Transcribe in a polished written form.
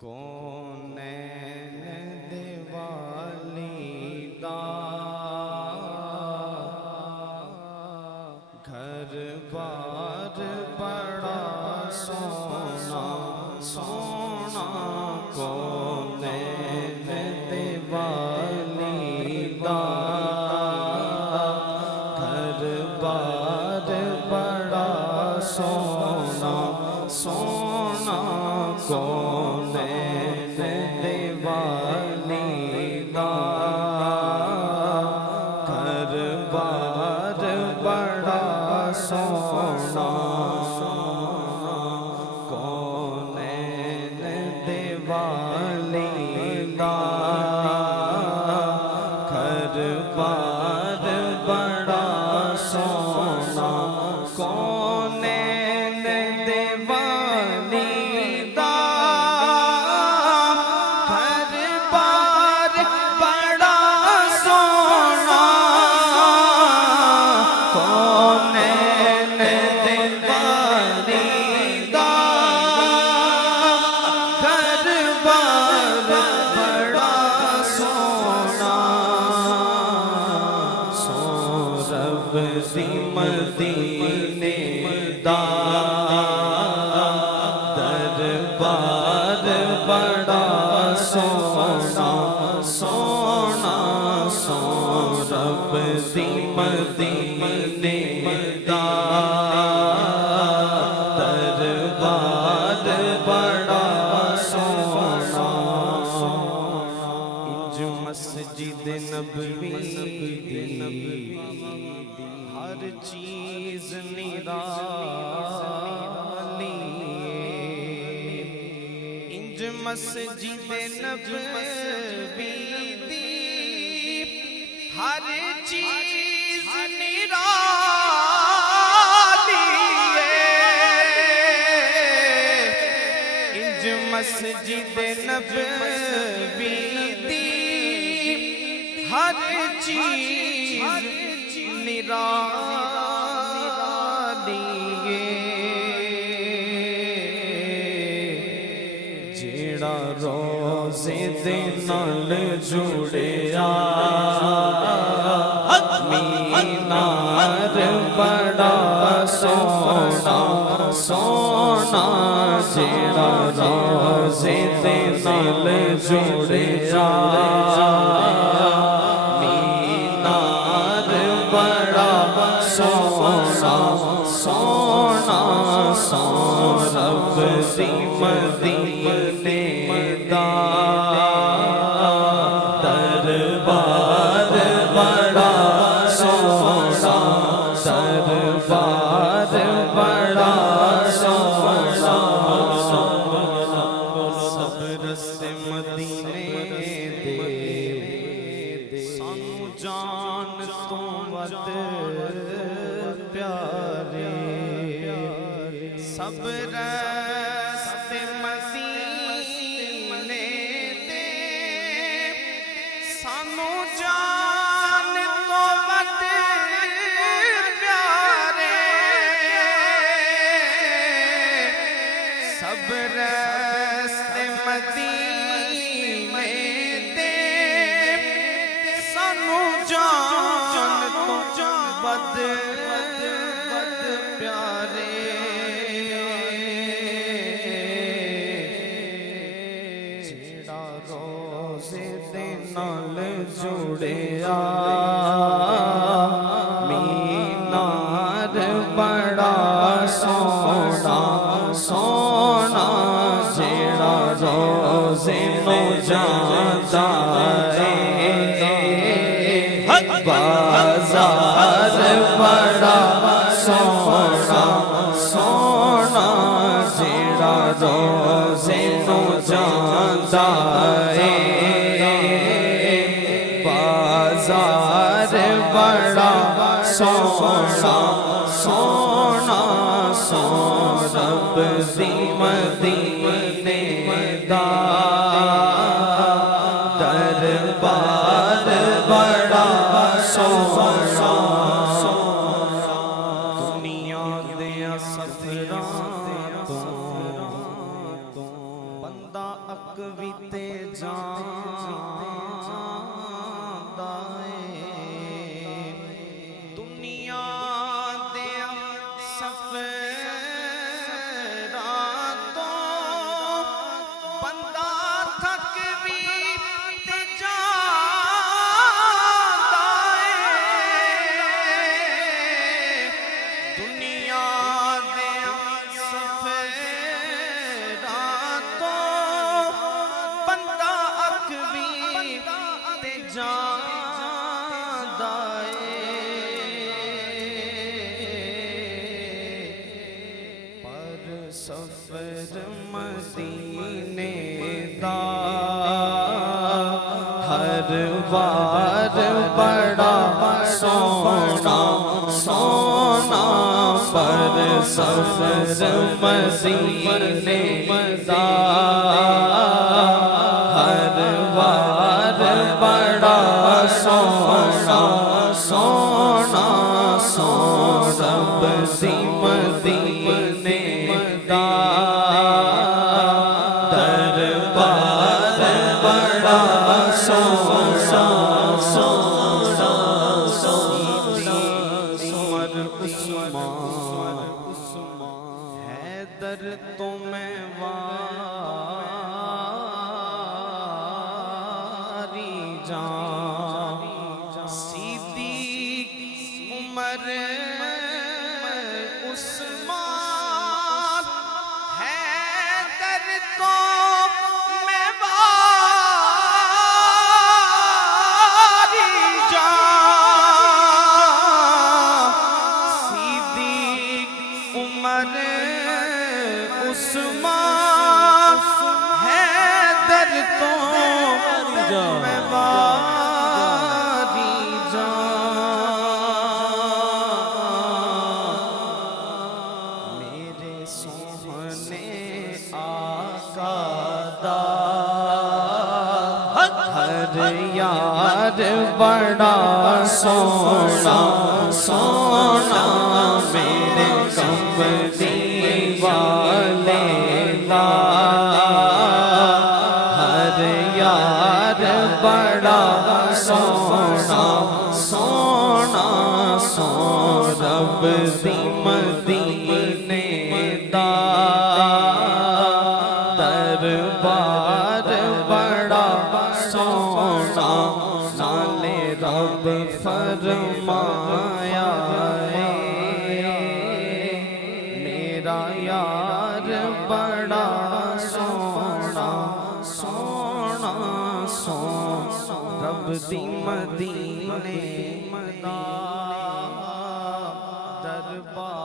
کونین دے والی دا گھر بار بڑا سونا سونا کونین دے والی دا گھر بار بڑا سونا سونا کونین دے والی دا گھر بار بڑا سونا کونین دے والی دا گھر بار بڑا سونا کونین دے والی دا گھر بار بڑا سونا کونین دے والی دا گھر بار بڑا سونا سو رب دی مدینے دا دربار بڑا سونا سونا سو رب دی مدینے دا دربار بڑا سونا انج مسجد نبوی دی ہر چیز نرالی انج مسجد نبوی دی ہر چیز نرالی انج مسجد نبوی دی ہر چیز نرالی جیڑا روزے دے نال جڑیا مینار بڑا سونا سونا جیڑا روزے دے نال جڑیا مینار بڑا سونا سونا سو رب دی مدینے دا دربار بڑا سونا دربار بڑا سونا سب رستے مدینے دے سانو جان تو ود پیارے سب رستے مدینے دے سانو جان تو ود پیارے سب رستے مدینے دے سانو جان تو ود پیارے جیڑا روزے دے نال جڑیا مینار بڑا سونا سونا جیڑا روزے نو جاندا اے بازار بڑا سونا سونا جیڑا روزے نو جاندا اے بازار بڑا سونا سونا سو رب دی مدینے دا دربار بڑا سونا دنیا دیا سفراں تو بندہ اکوی تے جاندا اے دنیا دے سفراں تو بندہ تھک وی تے جاندا اے دنیا دے سفراں تو بندہ اکوی تے جاندا اے پر سفر مدینے دا ہر وار بڑا سونا سونا پر سفر مدینے دا ہر وار بڑا سونا سونا رب دی مدینے دا دربار بڑا سونا سونا عمر عثمان حیدر تو میں واری جان صدیق عمر عثمان حیدر تو میں واری جان صدیق عمر عثمان حیدر تو میں واری جان میرے سوہنے آقا دا ہر یار بڑا سونا سونا میرے کمبلی والے دا ہر یار بڑا سونا سونا رب دی مدینے دا دربار بڑا سونا نالے رب فرمایا اے میرا یار بڑا سونا سونا رب دی مدینے دا دربار